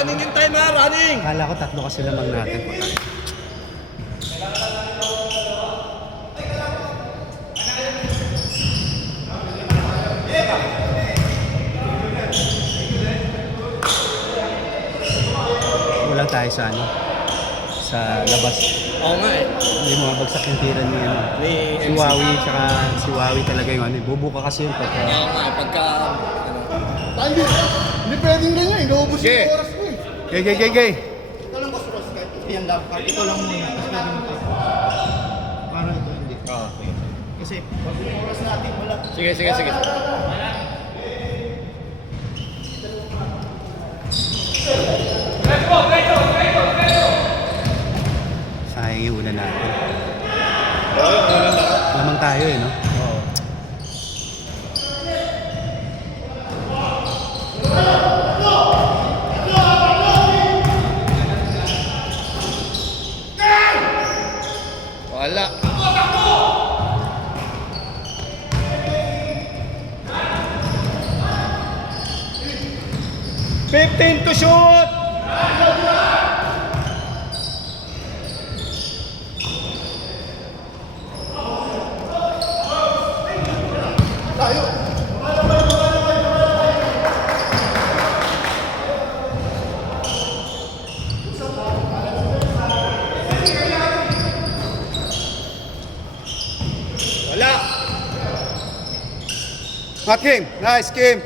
running yung time ha, running. Akala ko tatlo kasi lamang natin. Wala tayo sa ano, sa labas. Oo nga eh. Hindi mo mabagsak yung tira ni ano. Ni Si Wawi, tsaka si Wawi talaga yung ano. Bubuka kasi yung pagka... Oo nga eh, pagka... Hindi, hindi pwedeng ganyan. Inuubos Sige. yung oras ko eh. Gay. Ito lang boss Ross, kahit yan lang. Kahit ito lang muna. Tapos pwede mo ito. Para ito hindi. Oo, sige. Kasi pag yung oras natin wala. Sige. Sayang yung una natin. Lamang tayo eh, no? Oo. Wala. Fifteen to shoot! Wala! Hot game! Nice game!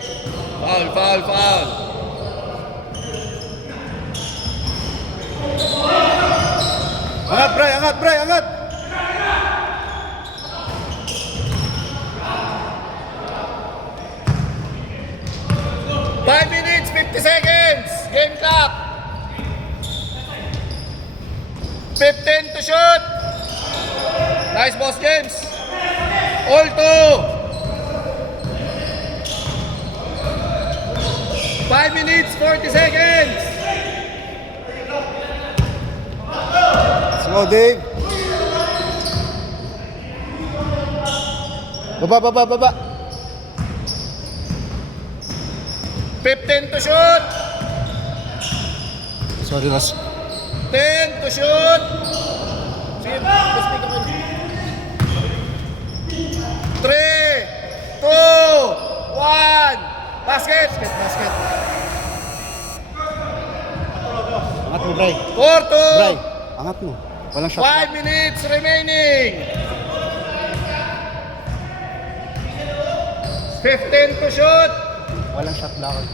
Foul. Angat, Bray! Angat! Five minutes, 50 seconds. Game clock. 15 to shoot. Nice boss, James. All two. 5 minutes, 40 seconds. Let's go, Dave! Baba! 15 to shoot. Sorry, Ross. 10 to shoot. Sige, gusto ka man. 3, 2, 1. Basket. Angat mo, Bray. 4 to. Bray, angat mo. Walang shot. 5 minutes remaining. 15 to shoot. Walang shot blocker.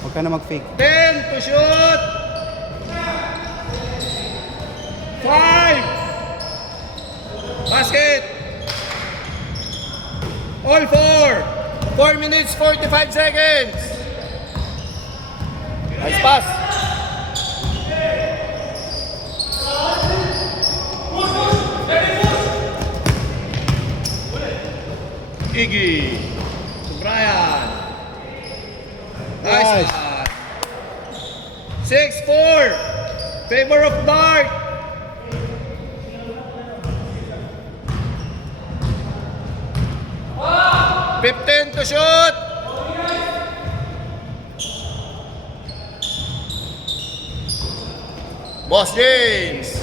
Huwag ka na mag-fake. 10 to shoot. 5. Basket. All 4. 4 minutes 45 seconds. Nice pass. Iggy. To Brian. Nice. Nice. 6-4. Favor of Dart. Wow. 15 to shoot. Boss James.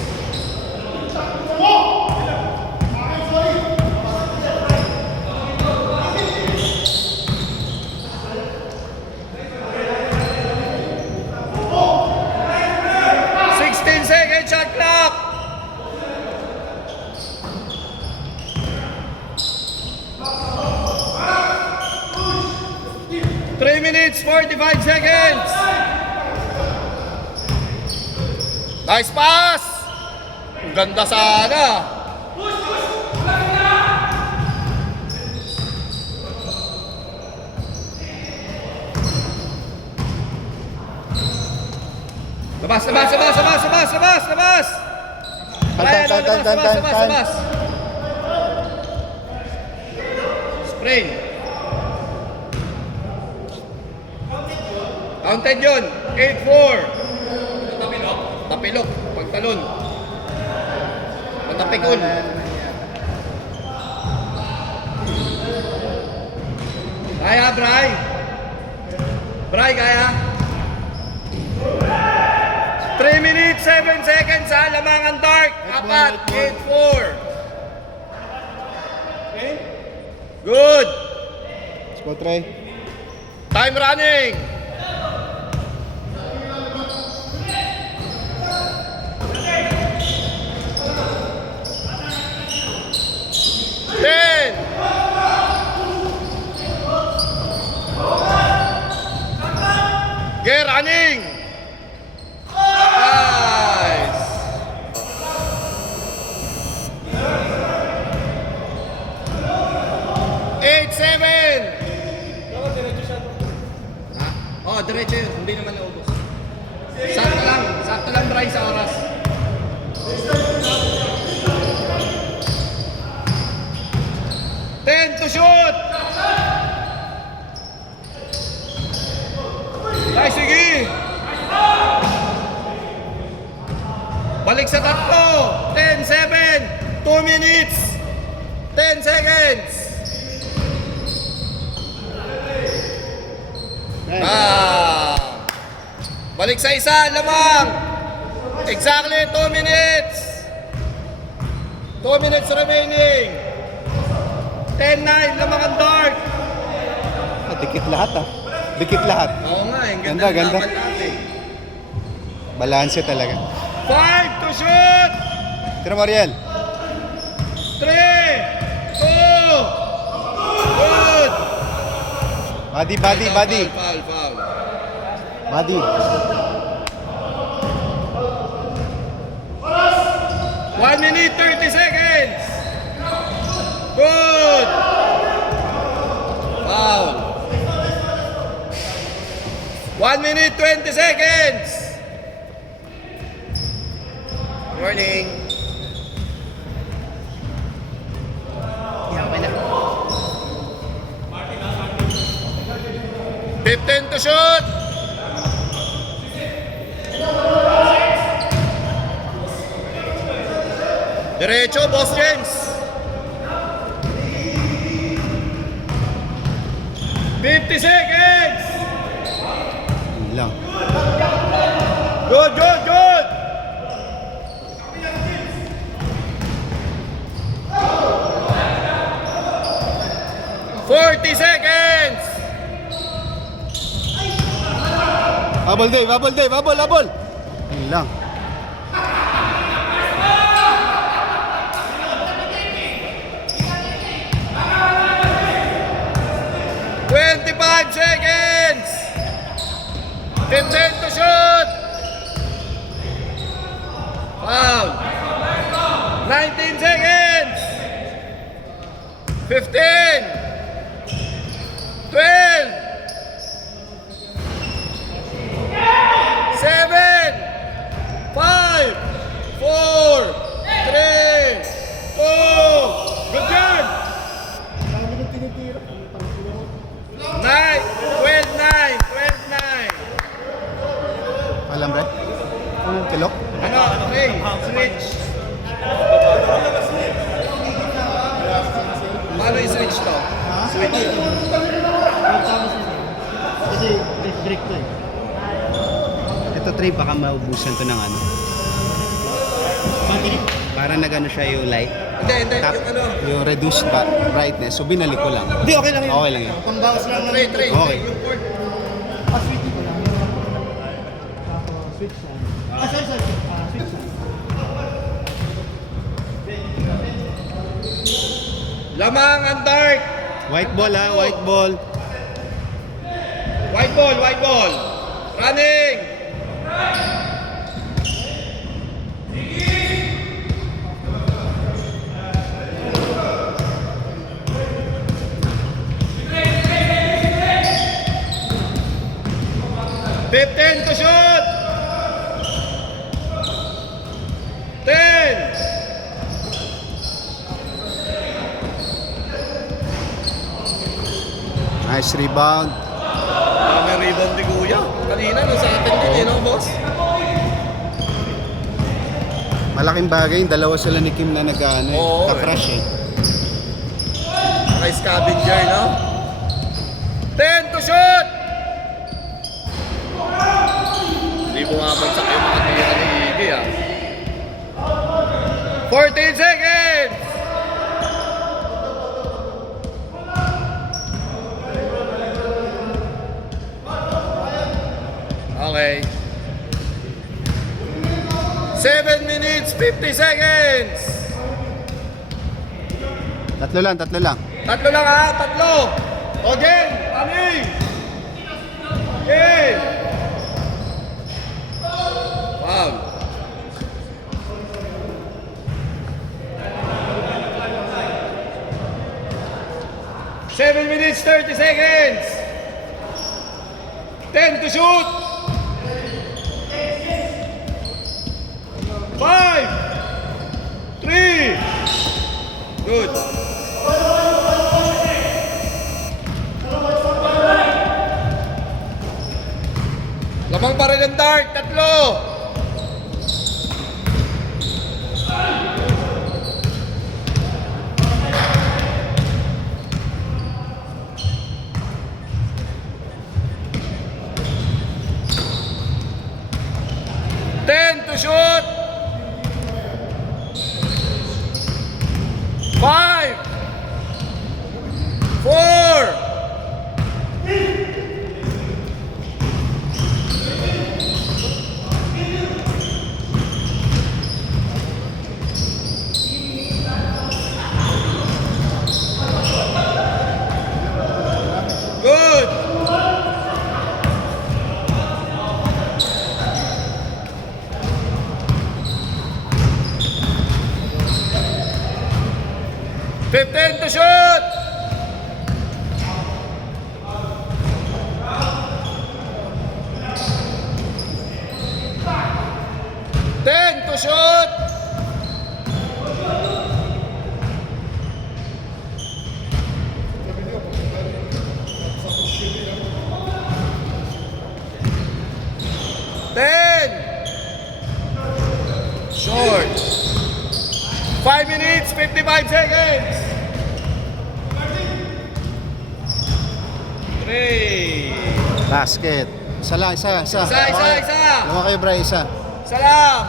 Shot clock. Three minutes, 45 seconds. Nice pass. Ang ganda sana. Labas. Brian, labas. Spring. Counted yun. 8-4. Tapilok. Pagtalon. Patapikon. Kaya, Bray. Kaya. 7 seconds ha, Lamangan Dark. Apat, 8-4. Good. Let's go, Trey. Time running. Ten. Get running. Nice. Eight, seven. Oh, diretso yun. Hindi naman naubos. Sakto lang Bray sa oras. Ten to shoot! Ay, sige! Balik sa tatlo! 10, 7, 2 minutes! 10 seconds! Balik sa isa, Lamang! Exactly 2 minutes! 2 minutes remaining! 10-9, Lamangan Dark! Dikit lahat Dikit lahat. Oo nga, ang Ganda, ganda, ganda. ng laban natin. Balanse talaga. 5 to shoot! Tira, Mariel. 3, 2, good! Body. Foul. Body. 1 minute, 30 seconds! Good! Foul. 1 minute, 20 seconds! Morning. Yeah, okay na. 15 to shoot! Diretso, Boss James. 50 seconds! Yun lang. Good! 40 seconds! Bubble. Yun lang. Seconds! 15 to shoot! Foul! 19 seconds! 15! 12! 7! 5! 4! 3! 2! Good job! 12-9! Alam, Brad? Kilok? Ano? Okay, switch. Paano i-switch to? Switch. Kasi break to Ito, Trey, baka maubusan to ng ano. Para nagano siya yung light. Hindi, Tap, yung ano. yung reduced brightness. So, binalik ko lang. Hindi, okay lang yun. Okay lang yun. Pangbawas lang ng... Tray. Okay. Yung cord. Switch ko lang. Tapos switch lang. Sorry. Switch lang. Lamangan Dark. White ball, ha? White ball. White ball. Running. Fifteen to shoot. 10. Nice rebound. May rebound ni Kuya. Kanina, no, sa atin din, no, boss? Malaking bagay, yung dalawa sila ni Kim na nag-ano, Oo, ka-crush eh. Nice scavenger, no? 10 to shoot! Hindi bumabagsak yung mga tira ni Iggy, ah. 14 seconds! Okay. 7 minutes, 50 seconds! Tatlo lang. Tatlo lang ha, tatlo! Again, aning! Okay! Wow! Seven minutes, 30 seconds! 10 to shoot! 5, 3, good. Lamang pa rin ang dart, tatlo. Ten to shoot. 5, 4, good. 15 to shoot. 10 to shoot. 10 short. 5 minutes, 55 seconds. 3. Basket. Isa. Isa. Dalawa kayo, Bray, isa. Salam.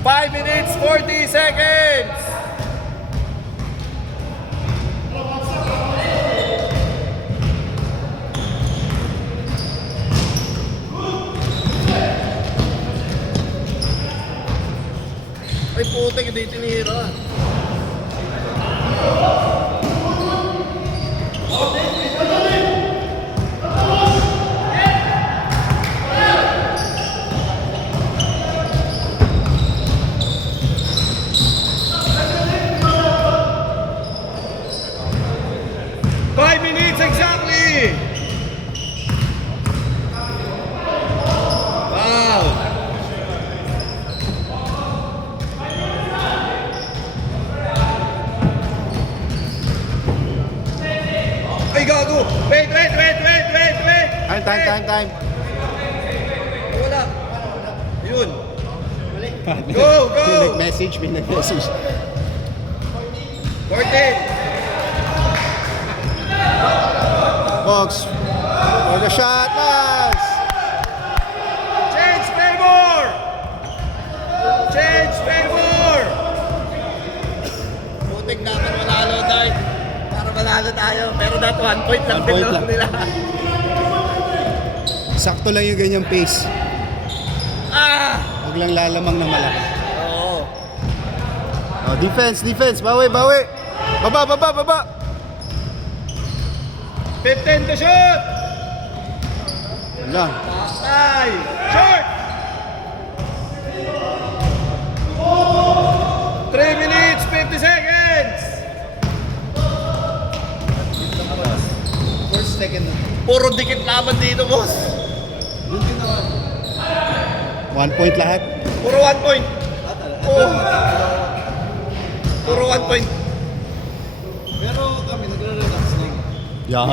5 minutes, 40 seconds. Ay putik, hindi tinira. Exactly! Wow! Ay, gago! Wait! Time. Wala. Yun. Go! Pinag-message. 14. Box. For the shot. Nice! Change favor! Putik dapat malalo tayo. Para malalo tayo. Pero that 1 point lang 1 din point lang lang. nila. Sakto lang yung ganyang pace. Huwag lang lalamang na malaki. Oo. Oh, defense. Bawi. Baba. 15 to shoot! Yan lang. Ay! Short! 3 minutes, 50 seconds! First, second. Puro dikit laban dito, boss. 1 point lahat. Puro 1 point. Oh. Puro 1 point. Pero kami nagre-relax lang. Yaw.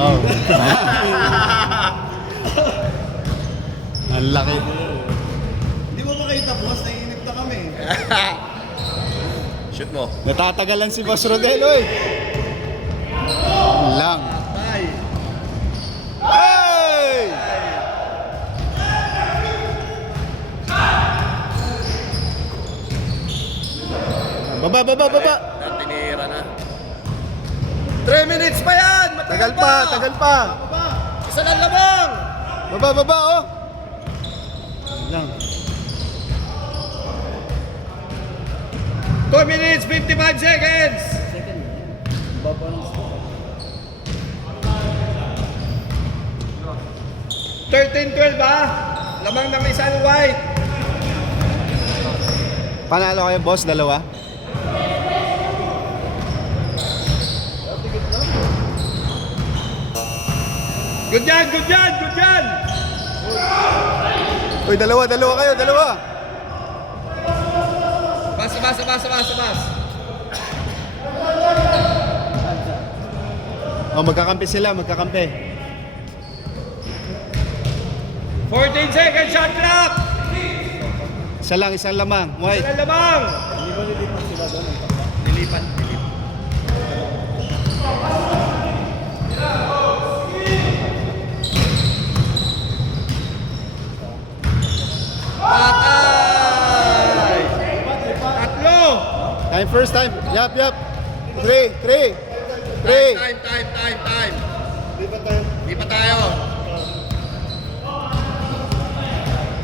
Ang laki. Hindi mo makita boss, naiinip na kami. Shoot mo. Natatagalan si Boss Rodelo eh. Yan lang. Ay. Hey! Baba. Tinira na. 3 minutes pa yan! Tagal pa. Isa lang lamang! Baba, oh. Lang. 2 minutes, 55 seconds! 13-12 ha? Lamang ng isang white. Panalo kayo, boss, dalawa. Good yan! Uy, dalawa kayo. Bas. Oh, magkakampi sila. 14 seconds, shot clock! Isang lamang. White. Isa lang lamang! Nilipan. Patay! Tatlo! First time. Yup. 3. Time. Di pa tayo.